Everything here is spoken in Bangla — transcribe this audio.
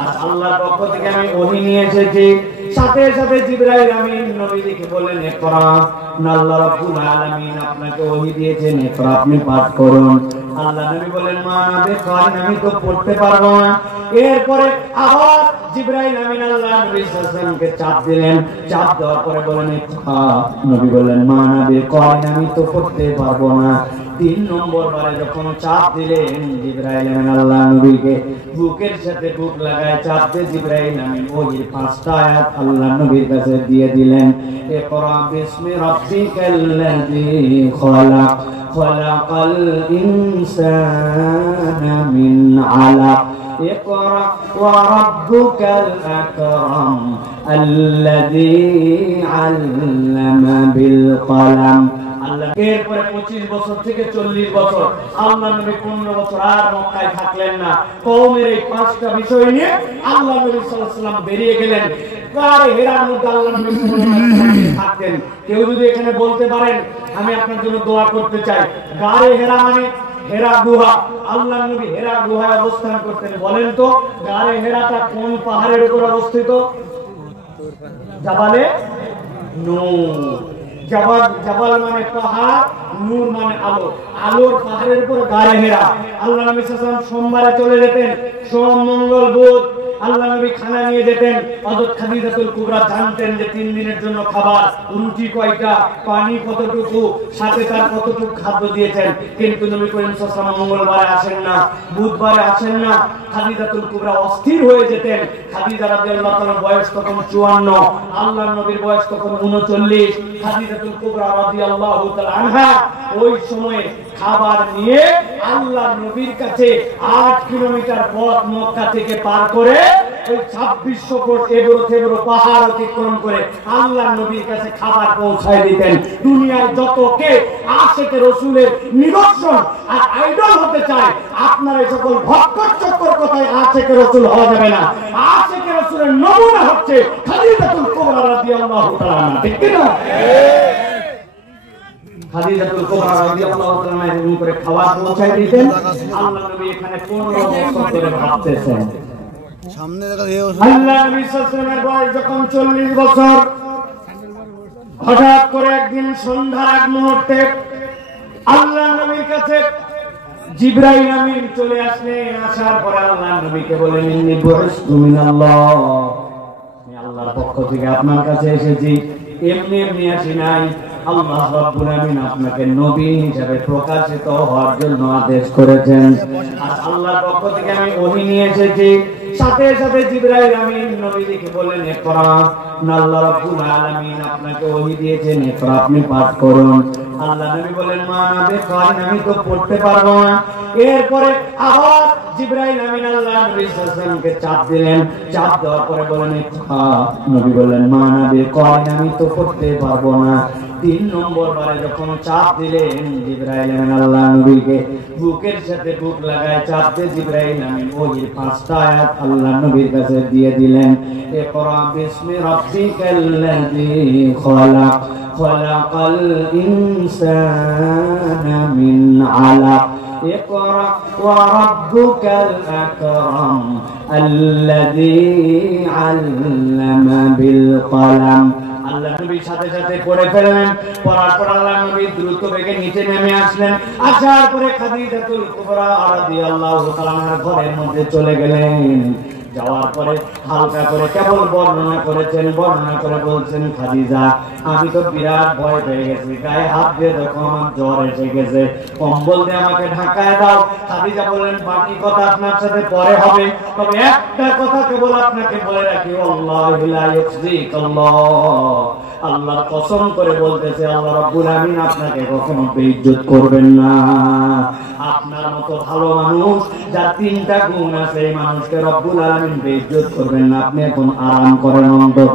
আর আল্লাহর পক্ষ থেকে আমি ওহী নিয়ে এসেছি। সাথে সাথে জিবরাইল আমিন নবীকে বললেন, ইকরা, আল্লাহ রাব্বুল আলামিন আপনাকে ওহী দিয়েছেন, ইকরা, আপনি পাঠ করুন। আল্লাহ নবী বলেন, মা আবে কারিন, আমি তো পড়তে পারবো না। এরপরে আবার জিবরাইল আমিন আল্লাহ নবী সাল্লাল্লাহু আলাইহি ওয়াসাল্লামকে চাপ দিলেন। চাপ দেওয়ার পরে বলেন, ইকরা। নবী বললেন, মা আবে কারিন, আমি তো পড়তে পারবো না। 3 নম্বর বারে যখন চাপ দিলেন, জিবরাইল আমিন আল্লাহ নবীকে বুকের সাথে বুক লাগায় চাপ দিয়ে জিবরাইল আমিন ওই 5টা আয়াত আল্লাহ নবীর কাছে দিয়ে দিলেন। ইকরা বিসমি রাব্বিকাল্লাযী খালাক, খালাকাল ইনসানা মিন আলাক, ইকরা ওয়া রাব্বুকাল আকরাম আল্লাযী আল্লামা বিল কলম। আল্লাহ এরপরে 25 বছর থেকে 40 বছর আল্লাহ নবী 15 বছর আর মক্কায় থাকলেন না। কওমের এই 5টা বিষয় নিয়ে আল্লাহ নবী সাল্লাল্লাহু আলাইহি ওয়াসাল্লাম বেরিয়ে গেলেন। গায়ে হেরার মধ্যে আল্লাহ নবী থাকতেন। কেউ যদি এখানে বলতে পারেন আমি আপনার জন্য দোয়া করতে চাই, গায়ে হেরা মানে হেরা গুহা, আল্লাহ নবী হেরা গুহায় অবস্থান করতেন। বলেন তো গায়ে হেরাটা কোন পাহাড়ের উপর অবস্থিত? জাবালে নূর। জাবাল মানে পাহাড়, নূর মানে আলো। আলোর পাহাড়ের উপর গায়ে হেরা। আল্লাহ নবী সাল্লাল্লাহু আলাইহি ওয়াসাল্লাম সোমবারে চলে যেতেন, সোম মঙ্গল বুধ আল্লাহ নবী খানা নিয়ে যেতেন। হযরত খাদিজাতুল কুবরা জানতেন যে 3 দিনের জন্য খাবার, রুটি কয়টা, পানি কতটুকু, সাথে তার কতটুকু খাদ্য দিয়েছেন। কিন্তু নবী করিম সাল্লাল্লাহু আলাইহি ওয়াসাল্লাম মঙ্গলবারে আসেন না, বুধবারে আসেন না। খাদিজাতুল কুবরা অস্থির হয়ে যেতেন। খাদিজা রাদিয়াল্লাহু তাআলার বয়স তখন 54, আল্লাহ নবীর বয়স তখন 39। খাদিজাতুল কুবরা রাদিয়াল্লাহু তাআলা আনহা ওই সময়ে খাবার নিয়ে আল্লাহ নবীর কাছে 8 কিলোমিটার পথ মক্কা থেকে পার করে ওই 2600 ফুট এগোরো পাহাড় অতিক্রম করে আল্লাহ নবীর কাছে খাবার পৌঁছায় দিতেন। দুনিয়ায় যত কে আশিকে রাসূলের নিদর্শন আর আইডল হতে চায়, আপনার এই সকল ভক্কর চক্কর কথায় আশিকে রাসূল হওয়া যাবে না। আশিকে রাসূলের নমুনা হচ্ছে খাদিজাতুল কুবরা রাদিয়াল্লাহু তাআলা, ঠিক কি না? খাদিজাতুল কুবরা রাদিয়াল্লাহু তাআলা এরকম করে খাবার পৌঁছায় দিতেন। আল্লাহ নবী এখানে 15 বছর ধরে ভাবতেছেন। সামনে দেখা আল্লাহ নবী সাল্লাল্লাহু আলাইহি ওয়াসাল্লামের বয়স যখন 40 বছর, হঠাৎ করে একদিন সন্ধ্যার আগ মুহূর্তে আল্লাহ নবীর কাছে জিবরাইল আমিন চলে আসলেন। আসার পরে আল্লাহ নবীকে বলেন, ইন্নী বুইসতু মিনাল্লাহ, আমি আল্লাহর পক্ষ থেকে আপনার কাছে এসেছি। এমনি এমনি আসি নাই, আল্লাহ রাব্বুল আমিন আপনাকে নবী হিসেবে প্রকাশিত হওয়ার জন্য আদেশ করেছেন। আর আল্লাহর পক্ষ থেকে আমি ওহী নিয়ে এসেছি। সাথে সাথে জিবরাইল আমিন নবীকে বললেন, ইকরা, আল্লাহ রাব্বুল আলামিন আপনাকে ওহী দিয়েছেন, ইকরা, আপনি পাঠ করুন। আল্লাহ নবী বলেন, মা আবে কারিন, আমি তো পড়তে পারবো না। এরপরে আবার জিবরাইল আমিন আল্লাহ নবী সাল্লাল্লাহু আলাইহি ওয়াসাল্লামকে চাপ দিলেন। চাপ দেওয়ার পরে বলেন, ইকরা। নবী বললেন, মা আবে কারিন, আমি তো পড়তে পারবো না। 3 নম্বর বারে যখন চাপ দিলেন, জিবরাইল আমিন আল্লাহ নবীকে বুকের সাথে বুক লাগায় চাপ দিয়ে জিবরাইল আমিন ওই 5টা আয়াত আল্লাহ নবীর কাছে দিয়ে দিলেন। ইকরা বিসমি রাব্বিকাল্লাযী খালাক, খালাকাল ইনসানা মিন আলাক, ইকরা ওয়া রাব্বুকাল আকরাম আল্লাযী আল্লামা বিল কলম। আল্লাহ নবী সাথে সাথে পড়ে ফেললেন। পড়ার পর আল্লাহ নবী দ্রুত বেগে নিচে নেমে আসলেন। আসার পরে খাদিজাতুল কুবরা রাদিয়াল্লাহু তাআলার ঘরের মধ্যে চলে গেলেন। যাওয়ার পরে হালকা করে কেবল বর্ণনা করেছেন, বর্ণনা করে বলছেন, খাদিজা, আমি তো বিরাট ভয় পেয়ে গেছি, গায়ে হাত দিয়ে যখন আমার জ্বর এসে গেছে, কম্বল দিয়ে আমাকে ঢাকায় দাও। খাদিজা বললেন, বাকি কথা আপনার সাথে পরে হবে, তবে একটা কথা কেবল আপনাকে বলে রাখি, আল্লাহু লা ইউখজিকাল্লাহ, আল্লাহর কসম করে বলতেছে, আল্লাহ রাব্বুল আমিন আপনাকে কখনো বেইজ্জত করবেন না। আপনার মতো ভালো মানুষ যার 3টা গুণ আছে, এই মানুষকে রব্বুল আলামিন বেইজ্জত করবেন না। আপনি এখন আরাম করেন অন্তত।